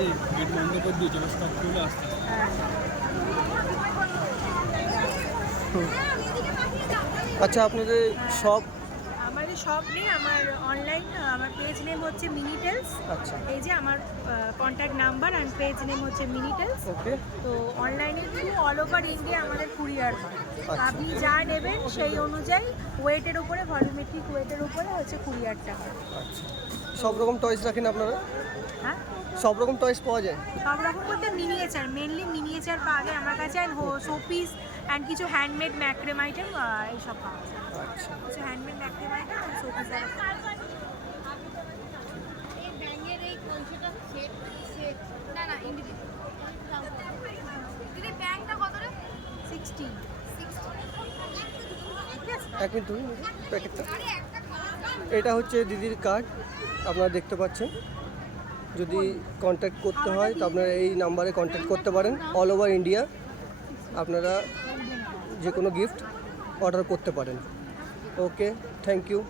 এই গেট বন্ধ করে দিয়েছে, এবার স্টক চলে আসছে। আচ্ছা, আপনাদের সব আমাদের শপ নেই, আমার অনলাইন আমার পেজ নেম হচ্ছে মিনিটেলস। আচ্ছা, এই যে আমার contact number and page name হচ্ছে মিনিটেলস। ওকে, তো অনলাইনের থ্রু অল ওভার ইন্ডিয়া আমাদের কুরিয়ার হয়। আপনি যা নেবেন সেই অনুযায়ী ওয়েটের উপরে, ভলিউমেট্রিক ওয়েটের উপরে হচ্ছে কুরিয়ারটা হয়। আচ্ছা। সব রকম টয়েস রাখেন আপনারা? হ্যাঁ, সব রকম টয়েস পাওয়া যায়? সব রকম বলতে মিনিয়েচার, মেনলি মিনিয়েচার পাওয়া যায় আমার কাছে, অ্যান্ড শোপিস অ্যান্ড কিছু হ্যান্ডমেড ম্যাক্রেম আইটেম এইসব পাওয়া যায়। আচ্ছা, কিছু handmade macrame item and showpiece আর $60। এক মিনিট ধরুন প্যাকেটটা। এটা হচ্ছে দিদির কার্ড, আপনারা দেখতে পাচ্ছেন। যদি কন্ট্যাক্ট করতে হয় তো আপনারা এই নাম্বারে কন্ট্যাক্ট করতে পারেন। অল ওভার ইন্ডিয়া আপনারা যে কোনো গিফট অর্ডার করতে পারেন। ওকে, থ্যাংক ইউ।